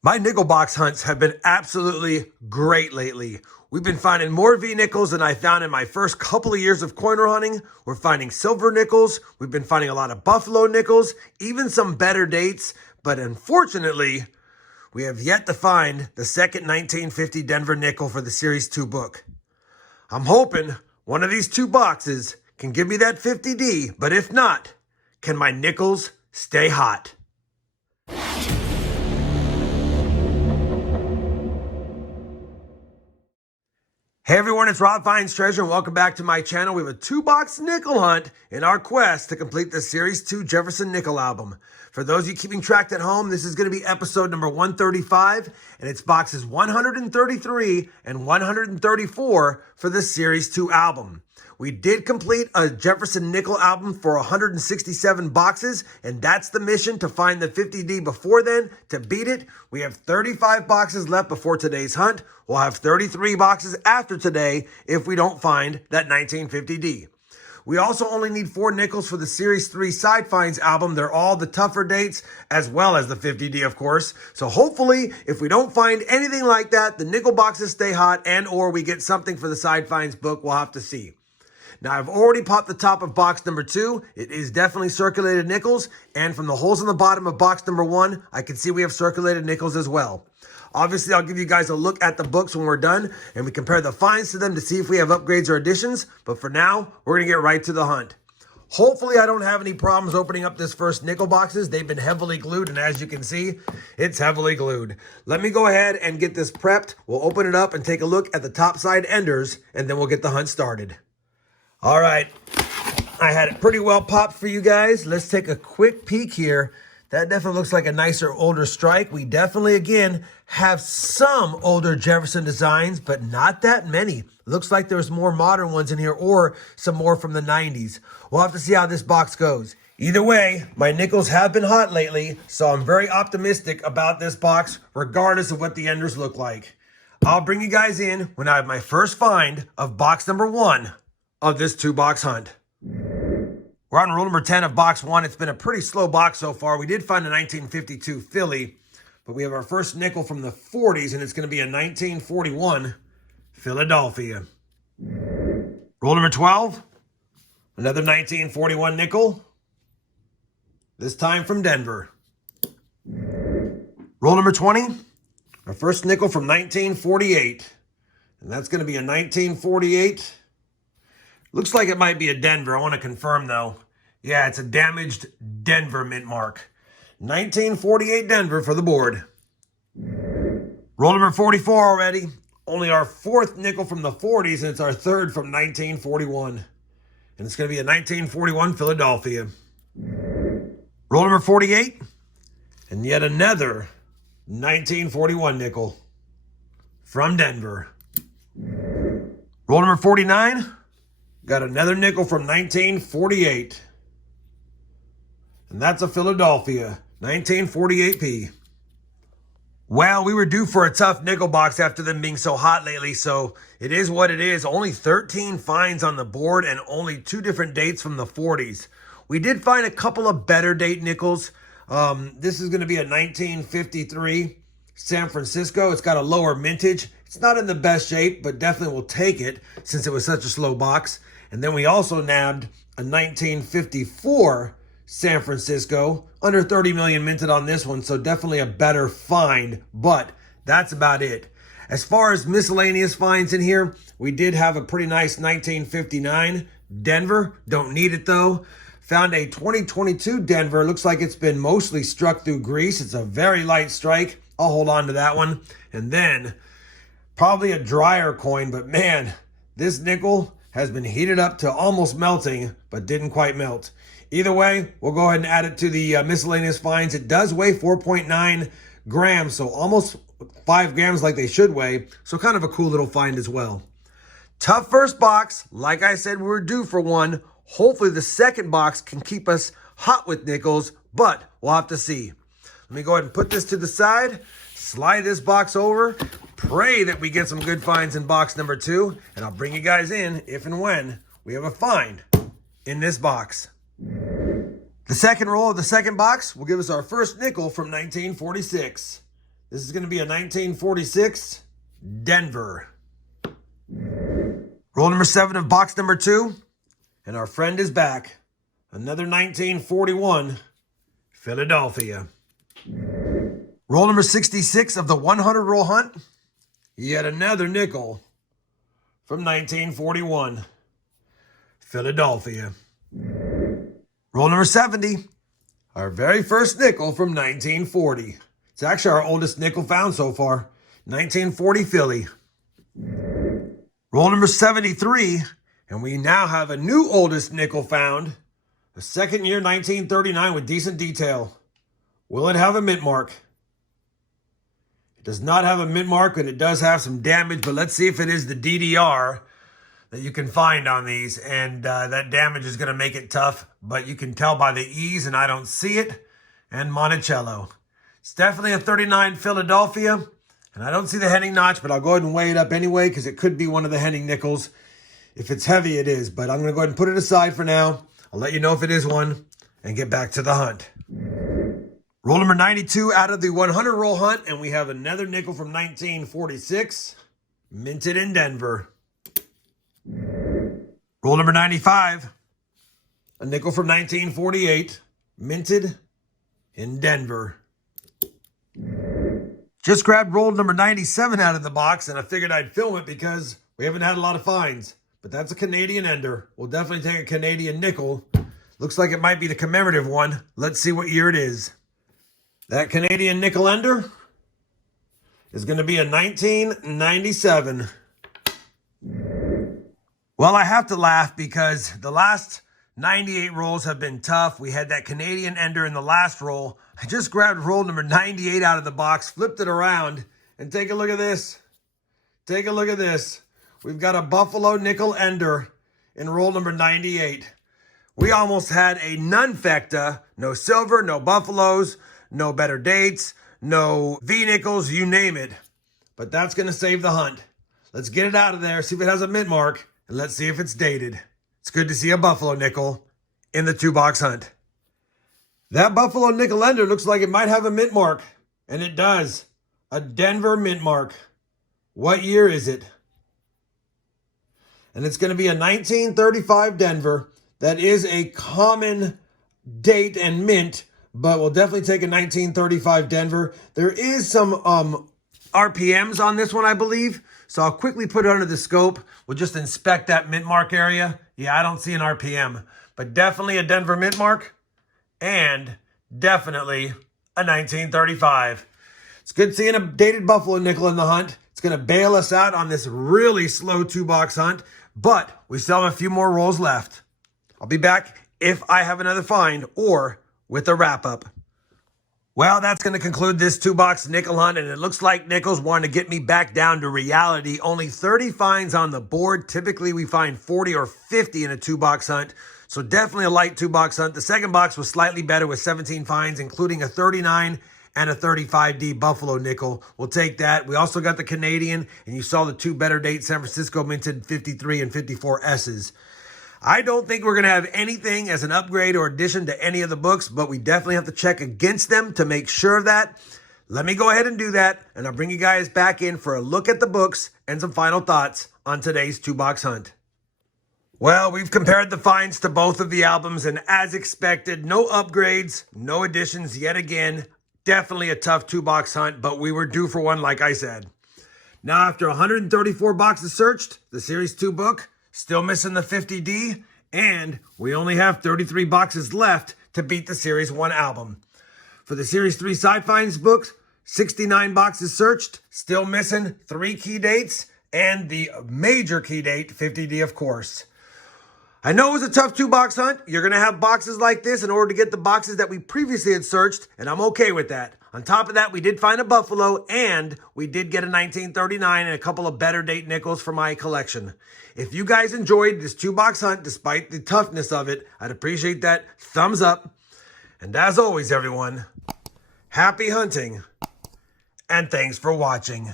My nickel box hunts have been absolutely great lately. We've been finding more V nickels than I found in my first couple of years of coiner hunting. We're finding silver nickels. We've been finding a lot of buffalo nickels, even some better dates. But unfortunately, we have yet to find the second 1950 Denver nickel for the Series 2 book. I'm hoping one of these two boxes can give me that 50D, but if not, can my nickels stay hot? Hey everyone, it's RobFindsTreasure and welcome back to my channel. We have a 2-box nickel hunt in our quest to complete the Series 2 Jefferson Nickels album. For those of you keeping track at home, this is going to be episode number 135, and it's boxes 133 and 134 for the Series 2 album. We did complete a Jefferson Nickels album for 167 boxes, and that's the mission, to find the 50D before then, to beat it. We have 35 boxes left before today's hunt. We'll have 33 boxes after today if we don't find that 1950D. We also only need 4 nickels for the Series 3 Side Finds album. They're all the tougher dates, as well as the 50D, of course. So hopefully, if we don't find anything like that, the nickel boxes stay hot, and or we get something for the Side Finds book. We'll have to see. Now, I've already popped the top of box number 2. It is definitely circulated nickels. And from the holes on the bottom of box number 1, I can see we have circulated nickels as well. Obviously, I'll give you guys a look at the books when we're done, and we compare the finds to them to see if we have upgrades or additions. But for now, we're going to get right to the hunt. Hopefully, I don't have any problems opening up this first nickel boxes. They've been heavily glued, and as you can see, it's heavily glued. Let me go ahead and get this prepped. We'll open it up and take a look at the top side enders, and then we'll get the hunt started. All right, I had it pretty well popped for you guys. Let's take a quick peek here. That definitely looks like a nicer, older strike. We definitely, again, have some older Jefferson designs, but not that many. Looks like there's more modern ones in here, or some more from the 90s. We'll have to see how this box goes. Either way, my nickels have been hot lately, so I'm very optimistic about this box, regardless of what the enders look like. I'll bring you guys in when I have my first find of box number 1 of this 2-box hunt. We're on rule number 10 of box 1. It's been a pretty slow box so far. We did find a 1952 Philly, but we have our first nickel from the 40s, and it's going to be a 1941 Philadelphia. Rule number 12, another 1941 nickel, this time from Denver. Rule number 20, our first nickel from 1948, and that's going to be a 1948. Looks like it might be a Denver. I want to confirm, though. Yeah, it's a damaged Denver mint mark. 1948 Denver for the board. Roll number 44 already. Only our 4th nickel from the 40s, and it's our 3rd from 1941. And it's going to be a 1941 Philadelphia. Roll number 48. And yet another 1941 nickel from Denver. Roll number 49. Got another nickel from 1948. And that's a Philadelphia, 1948p. Well, we were due for a tough nickel box after them being so hot lately, so it is what it is. Only 13 finds on the board and only 2 different dates from the 40s. We did find a couple of better date nickels. This is going to be a 1953 San Francisco. It's got a lower mintage. It's not in the best shape, but definitely will take it since it was such a slow box. And then we also nabbed a 1954 San Francisco, under 30 million minted on this one, so definitely a better find, but that's about it. As far as miscellaneous finds in here, we did have a pretty nice 1959 Denver, don't need it though. Found a 2022 Denver, looks like it's been mostly struck through grease. It's a very light strike. I'll hold on to that one. And then probably a drier coin, but man, this nickel has been heated up to almost melting, but didn't quite melt. Either way, we'll go ahead and add it to the miscellaneous finds. It does weigh 4.9 grams, so almost 5 grams like they should weigh. So kind of a cool little find as well. Tough first box. Like I said, we were due for one. Hopefully the second box can keep us hot with nickels, but we'll have to see. Let me go ahead and put this to the side, slide this box over, pray that we get some good finds in box number 2, and I'll bring you guys in if and when we have a find in this box. The second roll of the second box will give us our first nickel from 1946. This is going to be a 1946 Denver. Roll number 7 of box number 2. And our friend is back. Another 1941 Philadelphia. Roll number 66 of the 100 roll hunt. Yet another nickel from 1941 Philadelphia. Roll number 70. Our very first nickel from 1940. It's actually our oldest nickel found so far. 1940 Philly. Roll number 73. And we now have a new oldest nickel found. A second year 1939 with decent detail. Will it have a mint mark? It does not have a mint mark, and it does have some damage, but let's see if it is the DDR that you can find on these. And that damage is going to make it tough, but you can tell by the ease, and I don't see it. And Monticello. It's definitely a 39 Philadelphia, and I don't see the Henning notch, but I'll go ahead and weigh it up anyway because it could be one of the Henning nickels. If it's heavy, it is, but I'm going to go ahead and put it aside for now. I'll let you know if it is one and get back to the hunt. Roll number 92 out of the 100 roll hunt, and we have another nickel from 1946, minted in Denver. Roll number 95, a nickel from 1948, minted in Denver. Just grabbed roll number 97 out of the box, and I figured I'd film it because we haven't had a lot of finds. But that's a Canadian ender. We'll definitely take a Canadian nickel. Looks like it might be the commemorative one. Let's see what year it is. That Canadian nickel ender is going to be a 1997. Well, I have to laugh because the last 98 rolls have been tough. We had that Canadian ender in the last roll. I just grabbed roll number 98 out of the box, flipped it around, and take a look at this. Take a look at this. We've got a Buffalo nickel ender in roll number 98. We almost had a nunfecta, no silver, no buffaloes, no better dates, no V-nickels, you name it. But that's going to save the hunt. Let's get it out of there, see if it has a mint mark, and let's see if it's dated. It's good to see a Buffalo nickel in the 2-box hunt. That Buffalo nickel ender looks like it might have a mint mark, and it does. A Denver mint mark. What year is it? And it's going to be a 1935 Denver. That is a common date and mint, but we'll definitely take a 1935 Denver. There is some RPMs on this one, I believe. So I'll quickly put it under the scope. We'll just inspect that mint mark area. Yeah, I don't see an RPM, but definitely a Denver mint mark and definitely a 1935. It's good seeing a dated Buffalo nickel in the hunt. It's going to bail us out on this really slow 2-box hunt, but we still have a few more rolls left. I'll be back if I have another find or with a wrap-up. Well, that's going to conclude this 2-box nickel hunt, and it looks like Nickels wanted to get me back down to reality. Only 30 finds on the board. Typically, we find 40 or 50 in a 2-box hunt, so definitely a light 2-box hunt. The second box was slightly better with 17 finds, including a 39 and a 35D Buffalo nickel. We'll take that. We also got the Canadian, and you saw the 2 better date San Francisco minted 53 and 54 S's. I don't think we're going to have anything as an upgrade or addition to any of the books, but we definitely have to check against them to make sure of that. Let me go ahead and do that, and I'll bring you guys back in for a look at the books and some final thoughts on today's 2-box hunt. Well, we've compared the finds to both of the albums, and as expected, no upgrades, no additions yet again. Definitely a tough 2-box hunt, but we were due for one, like I said. Now, after 134 boxes searched, the Series 2 book, still missing the 50D, and we only have 33 boxes left to beat the Series 1 album. For the Series 3 Side Finds books, 69 boxes searched, still missing 3 key dates, and the major key date, 50D, of course. I know it was a tough 2-box hunt. You're going to have boxes like this in order to get the boxes that we previously had searched, and I'm okay with that. On top of that, we did find a Buffalo, and we did get a 1939 and a couple of better date nickels for my collection. If you guys enjoyed this 2-box hunt, despite the toughness of it, I'd appreciate that thumbs up. And as always, everyone, happy hunting, and thanks for watching.